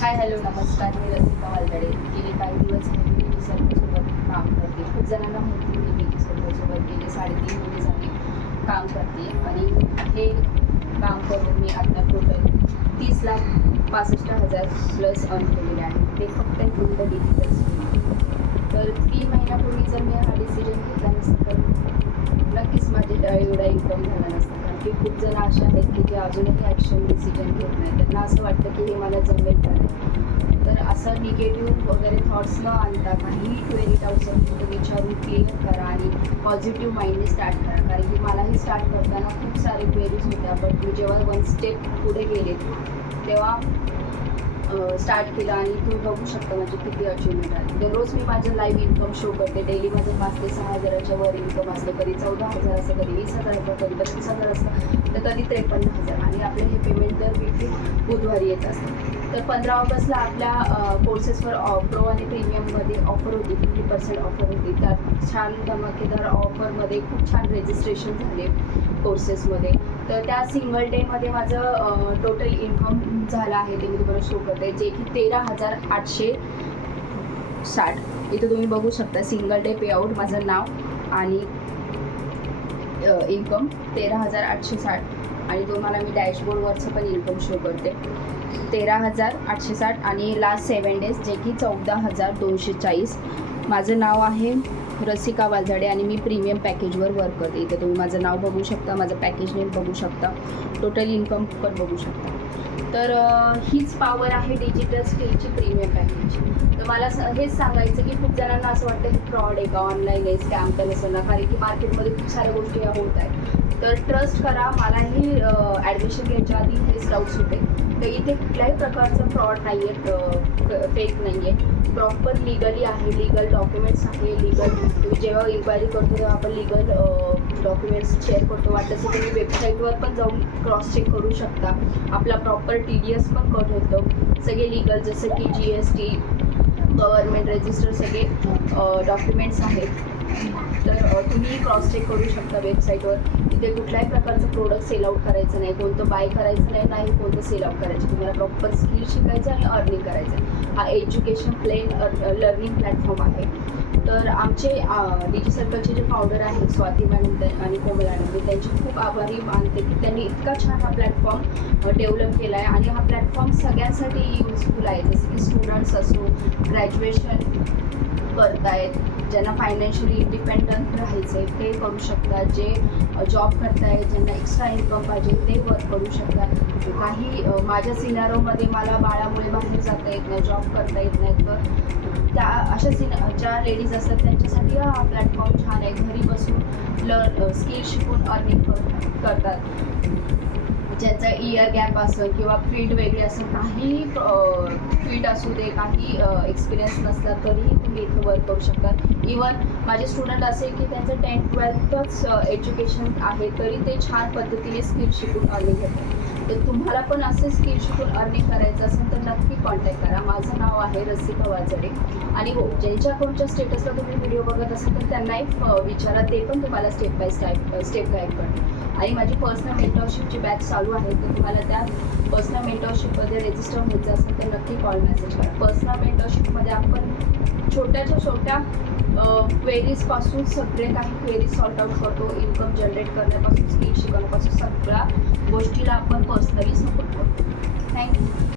Hi hello नमस्कार, मी रसिका वालदडे. गेले काही दिवस मी बीटी सर्कलसोबत काम करते. खूप जणांना माहिती मी बीटी सर्कलसोबत गेले 3.5 महिने झाले काम करते आणि हे काम करून मी आता टोटल 30,65,000 प्लस अर्न केलेले आहे. ते फक्त इन द डिजिटल स्किल. तर 3 महिन्यापूर्वी जर मी हा डिसिजन घेतला नसता तर नक्कीच माझे एवढा इन्कम झाला नसता. कारण की खूप जण असे आहेत की जे अजूनही ॲक्शन डिसिजन घेत नाही. त्यांना असं वाटतं की हे मला जमेल का नाही. तर असं निगेटिव्ह वगैरे थॉट्स न आणता काही क्वेरी डाऊट्स असतील तर विचारून क्लिअर करा आणि पॉझिटिव्ह माइंडने स्टार्ट करा. कारण की मलाही स्टार्ट करताना खूप सारे क्वेरीज होत्या, बट मी जेव्हा 1 स्टेप पुढे गेले तेव्हा स्टार्ट केलं आणि तुम्ही बघू शकता म्हणजे किती अचिव्हमेंट आहे. दररोज मी माझं लाईव्ह इन्कम शो करते. डेली माझं 5 ते 6 हजाराच्या वर इन्कम असतं. कधी 14,000 असतं, कधी 20,000 असतं, कधी 35,000 असतं, तर कधी 53,000. आणि आपलं हे पेमेंट दर वीकली बुधवारी येत असतं. तर 15 ऑगस्टला आपल्या कोर्सेसवर प्रो आणि प्रीमियममध्ये ऑफर होती, 50% ऑफर होती. त्यात छान धमाकेदार ऑफरमध्ये खूप छान रजिस्ट्रेशन झाले कोर्सेसमध्ये. तर त्या सिंगल डेमध्ये माझं टोटल इन्कम झालं आहे ते मी तुम्हाला शो करते, जे की 13,860. इथं तुम्ही बघू शकता सिंगल डे पेआउट, माझं नाव आणि इन्कम 13,860. आणि तुम्हाला मी डॅशबोर्डवरचं पण इन्कम शो करते 13,860 आणि लास्ट 7 डेज जे की 14,240. माझं नाव आहे रसिका वालझाडे आणि मी प्रीमियम पॅकेजवर वर्क करते. इथं तुम्ही माझं नाव बघू शकता, माझं पॅकेज नेम बघू शकता, टोटल इन्कम पण बघू शकता. तर हीच पॉवर आहे डिजिटल स्किलची प्रीमियम पॅकेजची. तर मला हेच सांगायचं की खूप जणांना असं वाटतं की फ्रॉड आहे का, ऑनलाईन आहे, स्कॅम तर नसेल ना, कारण की मार्केटमध्ये खूप साऱ्या गोष्टी या होत आहेत. तर ट्रस्ट करा. मलाही ॲडमिशन घ्यायच्या आधी हेच डाऊट्स होते. तर इथे कुठल्याही प्रकारचं फ्रॉड नाही आहे, फेक नाही आहे, प्रॉपर लिगली आहे, लिगल डॉक्युमेंट्स आहे. तुम्ही जेव्हा इन्क्वायरी करतो तेव्हा आपण लिगल डॉक्युमेंट्स शेअर करतो. वाटतं तर तुम्ही वेबसाईटवर पण जाऊन क्रॉस चेक करू शकता. आपला प्रॉपर TDS पण कट होतं. सगळे लिगल जसं की GST, गव्हर्नमेंट रजिस्टर सगळे डॉक्युमेंट्स आहेत. तर तुम्ही क्रॉस चेक करू शकता वेबसाईटवर. इथे कुठल्याही प्रकारचं प्रोडक्ट सेल आउट करायचं नाही, कोणतं बाय करायचं नाही कोणतं सेल आउट करायचं. तुम्हाला प्रॉपर स्किल शिकायचं आणि अर्निंग करायचं. हा एज्युकेशन लर्निंग प्लॅटफॉर्म आहे. तर आमचे डिजी सर्कलचे जे फाउंडर आहेत स्वाती मॅडम आणि कोमल मॅडम, मी त्यांची खूप आभारी मानते की त्यांनी इतका छान हा प्लॅटफॉर्म डेव्हलप केला आहे. आणि हा प्लॅटफॉर्म सगळ्यांसाठी युजफुल आहे. जसं की स्टुडंट्स असो, ग्रॅज्युएशन करतायत, ज्यांना फायनान्शियली इंडिपेंडंट राहायचं आहे ते करू शकतात, जे जॉब करतायत, ज्यांना एक्स्ट्रा इन्कम पाहिजे ते वर्क करू शकतात. काही माझ्या सिनारोमध्ये मला बाळामुळे बाहेर जाता येत नाही, जॉब करता येत नाही, तर त्या अशा ज्या लेडीज असतात त्यांच्यासाठी हा प्लॅटफॉर्म छान आहे. घरी बसून स्किल शिकून अर्निंग करतात. ज्यांचा इयर गॅप असेल किंवा फील्ड वेगळी असेल, काही फील्ड असू दे, काही एक्सपिरियन्स नसला तरीही तुम्ही इथं वर्क करू शकता. इवन माझे स्टुडंट असे की त्यांचं 10th-12thच एज्युकेशन आहे तरी ते छान पद्धतीने स्किल शिकून अर्निंग घेतात. तर तुम्हाला पण असे स्किल शिकून अर्निंग करायचं असेल तर नक्की कॉन्टॅक्ट करा. माझं नाव आहे रसिका वालझाडे. आणि हो, ज्यांच्या अकाउंटच्या स्टेटसला तुम्ही व्हिडिओ बघत असाल तर त्यांनाही विचारा, ते पण तुम्हाला स्टेप बाय स्टेप गाईड करतील. आणि माझी पर्सनल मेंटरशिपची बॅच चालू आहे, तर तुम्हाला त्या पर्सनल मेंटरशिपमध्ये रजिस्टर व्हायचं असेल तर नक्की कॉल मेसेज करा. पर्सनल मेंटरशिपमध्ये आपण छोट्याच्या छोट्या क्वेरीजपासून सगळे काही क्वेरीज सॉर्ट आउट करतो. इन्कम जनरेट करण्यापासून, स्किल शिकवण्यापासून सगळ्या गोष्टीला आपण पर्सनली सपोर्ट करतो. थँक्यू.